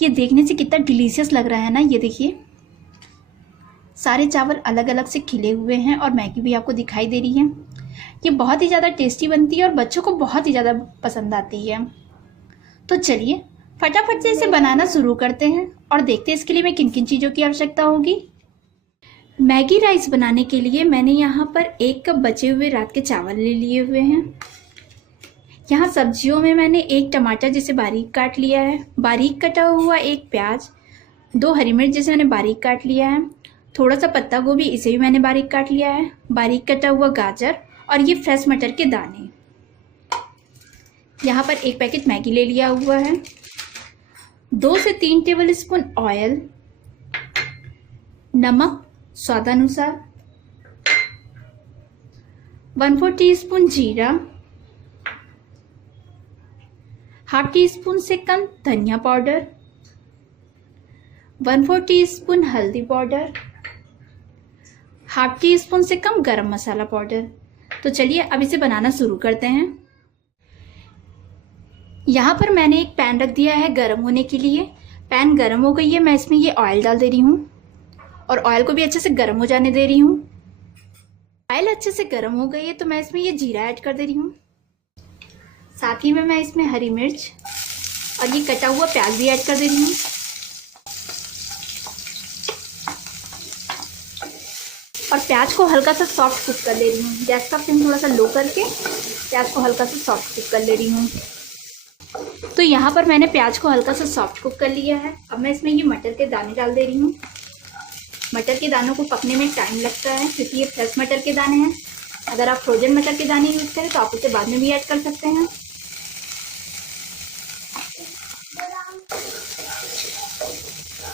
ये देखने से कितना डिलीशियस लग रहा है ना। ये देखिए सारे चावल अलग अलग से खिले हुए हैं और मैगी भी आपको दिखाई दे रही है। ये बहुत ही ज़्यादा टेस्टी बनती है और बच्चों को बहुत ही ज़्यादा पसंद आती है। तो चलिए फटाफट से इसे बनाना शुरू करते हैं और देखते हैं इसके लिए मैं किन किन चीज़ों की आवश्यकता होगी। मैगी राइस बनाने के लिए मैंने यहाँ पर 1 कप बचे हुए रात के चावल ले लिए हुए हैं। यहाँ सब्जियों में मैंने 1 टमाटर जिसे बारीक काट लिया है, बारीक कटा हुआ 1 प्याज, 2 हरी मिर्च जिसे मैंने बारीक काट लिया है, थोड़ा सा पत्ता गोभी इसे भी मैंने बारीक काट लिया है, बारीक कटा हुआ गाजर और ये फ्रेश मटर के दाने। यहाँ पर 1 पैकेट मैगी ले लिया हुआ है, 2 से 3 टेबल स्पून ऑयल, नमक स्वादानुसार, 1/4 टीस्पून जीरा, ½ टीस्पून से कम धनिया पाउडर, 1/4 टीस्पून हल्दी पाउडर, ½ टीस्पून से कम गरम मसाला पाउडर। तो चलिए अब इसे बनाना शुरू करते हैं। यहाँ पर मैंने एक पैन रख दिया है गर्म होने के लिए। पैन गर्म हो गई है, मैं इसमें ये ऑयल डाल दे रही हूँ और ऑयल को भी अच्छे से गर्म हो जाने दे रही हूँ। ऑयल अच्छे से गर्म हो गई है तो मैं इसमें ये जीरा ऐड कर दे रही हूँ। साथ ही में मैं इसमें हरी मिर्च और ये कटा हुआ प्याज भी ऐड कर दे रही हूँ। और प्याज को हल्का सा सॉफ्ट कुक कर ले रही हूँ। गैस का फ्लेम थोड़ा सा लो करके प्याज को हल्का सा सॉफ्ट कुक कर ले रही हूँ। तो यहाँ पर मैंने प्याज को हल्का सा सॉफ्ट कुक कर लिया है। अब मैं इसमें ये मटर के दाने डाल दे रही हूँ। मटर के दानों को पकने में टाइम लगता है क्योंकि ये फ्रेश मटर के दाने हैं। अगर आप फ्रोजन मटर के दाने यूज़ करें तो आप उसे बाद में भी ऐड कर सकते हैं।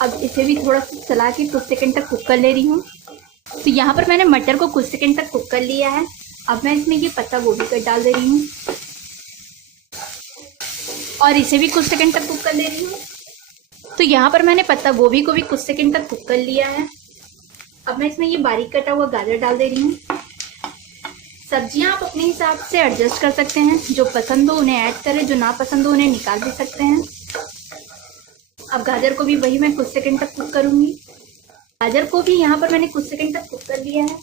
अब इसे भी थोड़ा सा चला के कुछ सेकंड तक कुक कर ले रही हूँ। तो यहाँ पर मैंने मटर को कुछ सेकंड तक कुक कर लिया है। अब मैं इसमें ये पत्ता गोभी कट डाल दे रही हूँ और इसे भी कुछ सेकंड तक कुक कर ले रही हूँ। तो यहाँ पर मैंने पत्ता गोभी को भी कुछ सेकंड तक कुक कर लिया है। अब मैं इसमें ये बारीक कटा हुआ गाजर डाल दे रही हूँ। सब्जियाँ आप अपने हिसाब से एडजस्ट कर सकते हैं, जो पसंद हो उन्हें ऐड करें, जो ना पसंद हो उन्हें निकाल भी सकते हैं। अब गाजर को भी वही मैं कुछ सेकंड तक कुक करूँगी। गाजर को भी यहाँ पर मैंने कुछ सेकंड तक कुक कर लिया है।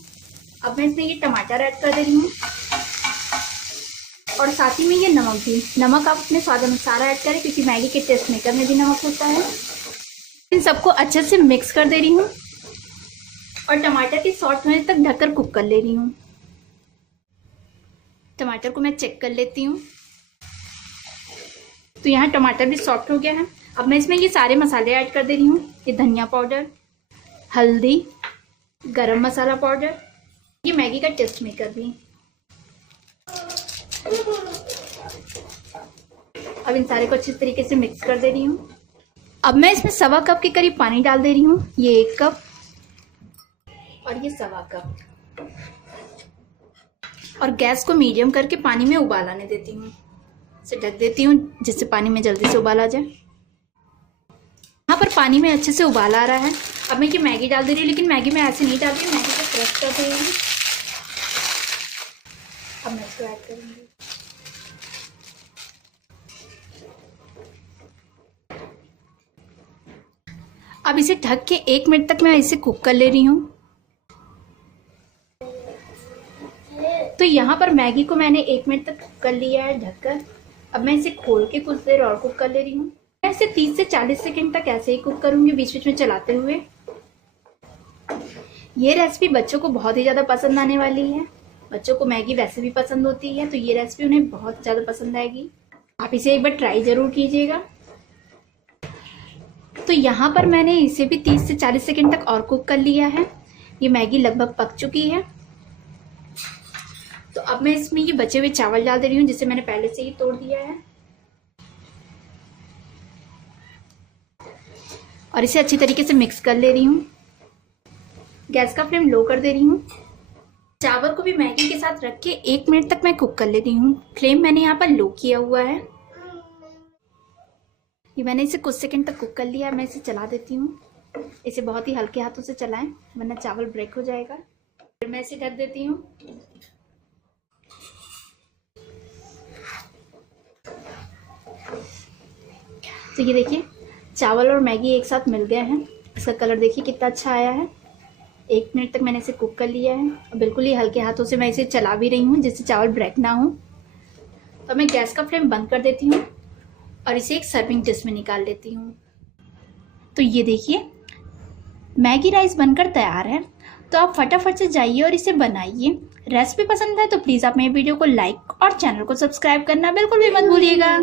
अब मैं इसमें ये टमाटर ऐड कर दे रही हूँ और साथ ही में ये नमक भी। नमक आप अपने स्वाद अनुसार ऐड करें क्योंकि मैगी के टेस्ट मेकर में भी नमक होता है। इन सबको अच्छे से मिक्स कर दे रही हूँ और टमाटर के सॉफ्ट होने तक ढककर कुक कर ले रही हूँ। टमाटर को मैं चेक कर लेती हूँ। तो यहाँ टमाटर भी सॉफ्ट हो गया है। अब मैं इसमें ये सारे मसाले ऐड कर दे रही हूँ। ये धनिया पाउडर, हल्दी, गरम मसाला पाउडर, ये मैगी का टेस्ट मेकर भी। अब इन सारे को अच्छे तरीके से मिक्स कर दे रही हूँ। अब मैं इसमें 1/4 कप के करीब पानी डाल दे रही हूँ। ये 1 कप और ये 1/4 कप। और गैस को मीडियम करके पानी में उबाल आने देती हूँ। इसे ढक देती हूँ जिससे पानी में जल्दी से उबाल आ जाए। यहाँ पर पानी में अच्छे से उबाल आ रहा है। अब मैं ये मैगी डाल दे रही हूँ, लेकिन मैगी में ऐसे नहीं डाल रही हूँ, मैगी को क्रश कर दे रही हूँ। अब मैं इसको ऐड करूँगी। अब इसे ढक के 1 मिनट तक मैं इसे कुक कर ले रही हूँ। तो यहाँ पर मैगी को मैंने 1 मिनट तक कुक कर लिया है ढककर। अब मैं इसे खोल के कुछ देर और कुक कर ले रही हूँ। मैं इसे 30 से 40 सेकंड तक ऐसे ही कुक करूँगी, बीच बीच में चलाते हुए। ये रेसिपी बच्चों को बहुत ही ज़्यादा पसंद आने वाली है। बच्चों को मैगी वैसे भी पसंद होती है, तो ये रेसिपी उन्हें बहुत ज़्यादा पसंद आएगी। आप इसे एक बार ट्राई ज़रूर कीजिएगा। तो यहाँ पर मैंने इसे भी 30 से 40 सेकंड तक और कुक कर लिया है। ये मैगी लगभग पक चुकी है। तो अब मैं इसमें ये बचे हुए चावल डाल दे रही हूँ जिसे मैंने पहले से ही तोड़ दिया है और इसे अच्छी तरीके से मिक्स कर ले रही हूँ। गैस का फ्लेम लो कर दे रही हूँ। चावल को भी मैगी के साथ रख के 1 मिनट तक मैं कुक कर ले रही हूँ। फ्लेम मैंने यहाँ पर लो किया हुआ है। ये मैंने इसे कुछ सेकंड तक कुक कर लिया है। मैं इसे चला देती हूँ। इसे बहुत ही हल्के हाथों से चलाएं वरना चावल ब्रेक हो जाएगा। फिर मैं इसे ढक देती हूँ। तो ये देखिए चावल और मैगी एक साथ मिल गए हैं। इसका कलर देखिए कितना अच्छा आया है। 1 मिनट तक मैंने इसे कुक कर लिया है और बिल्कुल ही हल्के हाथों से मैं इसे चला भी रही हूँ जिससे चावल ब्रेक ना हो। तो मैं गैस का फ्लेम बंद कर देती हूँ और इसे एक सर्विंग डिश में निकाल लेती हूँ। तो ये देखिए मैगी राइस बनकर तैयार है। तो आप फटाफट से जाइए और इसे बनाइए। रेसिपी पसंद है तो प्लीज़ आप मेरे वीडियो को लाइक और चैनल को सब्सक्राइब करना बिल्कुल भी मत भूलिएगा।